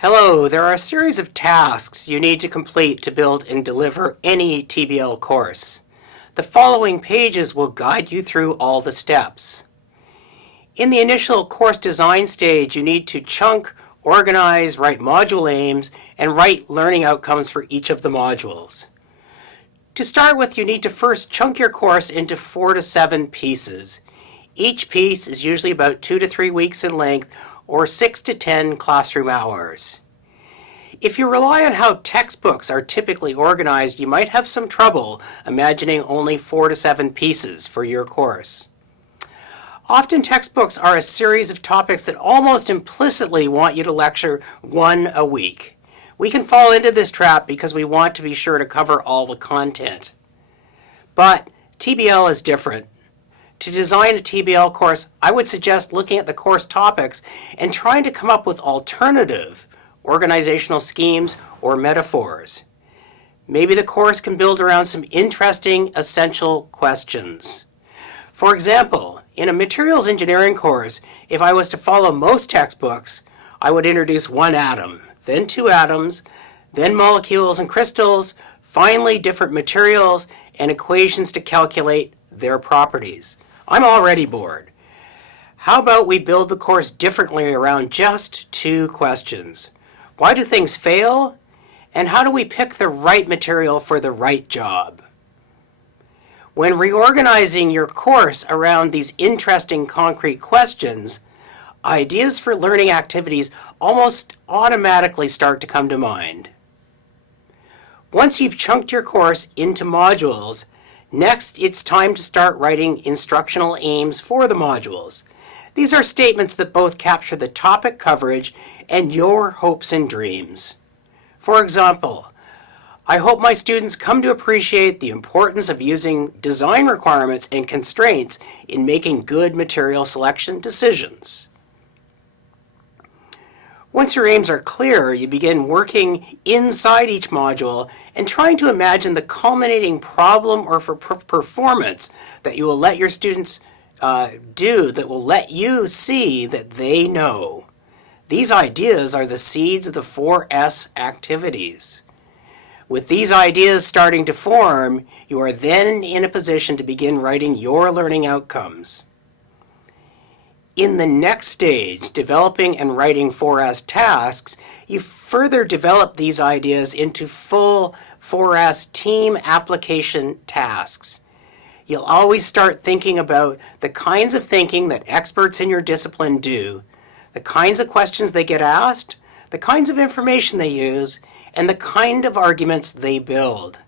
Hello, there are a series of tasks you need to complete to build and deliver any TBL course. The following pages will guide you through all the steps. In the initial course design stage, you need to chunk, organize, write module aims, and write learning outcomes for each of the modules. To start with, you need to first chunk your course into 4 to 7 pieces. Each piece is usually about 2 to 3 weeks in length, or 6 to 10 classroom hours. If you rely on how textbooks are typically organized, you might have some trouble imagining only 4 to 7 pieces for your course. Often textbooks are a series of topics that almost implicitly want you to lecture one a week. We can fall into this trap because we want to be sure to cover all the content. But TBL is different. To design a TBL course, I would suggest looking at the course topics and trying to come up with alternative organizational schemes or metaphors. Maybe the course can build around some interesting essential questions. For example, in a materials engineering course, if I was to follow most textbooks, I would introduce one atom, then 2 atoms, then molecules and crystals, finally different materials and equations to calculate their properties. I'm already bored. How about we build the course differently around just 2 questions? Why do things fail? And how do we pick the right material for the right job? When reorganizing your course around these interesting concrete questions, ideas for learning activities almost automatically start to come to mind. Once you've chunked your course into modules, next it's time to start writing instructional aims for the modules. These are statements that both capture the topic coverage and your hopes and dreams. For example, I hope my students come to appreciate the importance of using design requirements and constraints in making good material selection decisions. Once your aims are clear, you begin working inside each module and trying to imagine the culminating problem or performance that you will let your students do that will let you see that they know. These ideas are the seeds of the 4S activities. With these ideas starting to form, you are then in a position to begin writing your learning outcomes. In the next stage, developing and writing 4S tasks, you further develop these ideas into full 4S team application tasks. You'll always start thinking about the kinds of thinking that experts in your discipline do, the kinds of questions they get asked, the kinds of information they use, and the kind of arguments they build.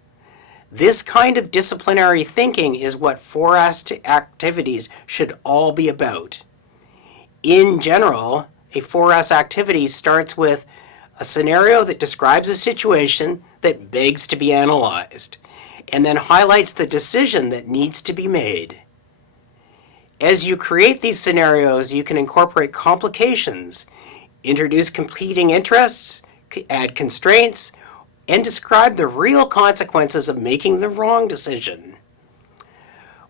This kind of disciplinary thinking is what 4S activities should all be about. In general, a 4S activity starts with a scenario that describes a situation that begs to be analyzed, and then highlights the decision that needs to be made. As you create these scenarios, you can incorporate complications, introduce competing interests, add constraints, and describe the real consequences of making the wrong decision.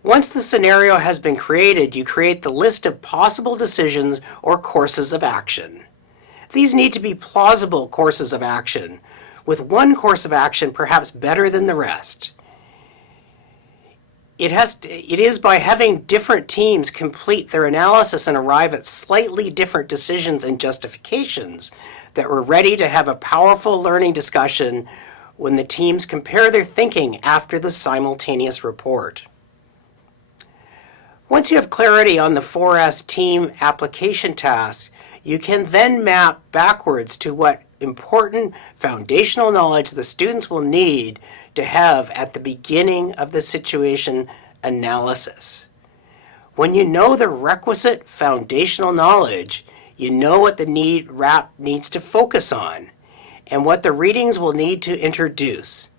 Once the scenario has been created, you create the list of possible decisions or courses of action. These need to be plausible courses of action, with one course of action perhaps better than the rest. It is by having different teams complete their analysis and arrive at slightly different decisions and justifications that we're ready to have a powerful learning discussion when the teams compare their thinking after the simultaneous report. Once you have clarity on the 4S team application tasks, you can then map backwards to what important foundational knowledge the students will need to have at the beginning of the situation analysis. When you know the requisite foundational knowledge, you know what the RAP needs to focus on and what the readings will need to introduce.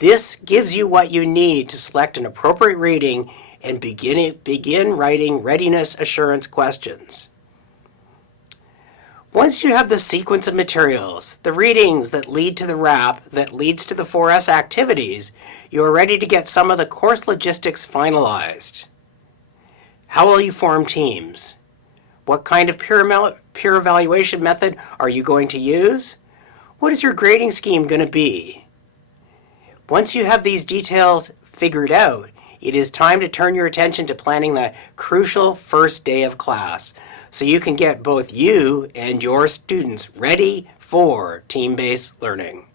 This gives you what you need to select an appropriate reading and begin writing readiness assurance questions. Once you have the sequence of materials, the readings that lead to the RAP that leads to the 4S activities, you are ready to get some of the course logistics finalized. How will you form teams? What kind of peer evaluation method are you going to use? What is your grading scheme going to be? Once you have these details figured out, it is time to turn your attention to planning that crucial first day of class so you can get both you and your students ready for team-based learning.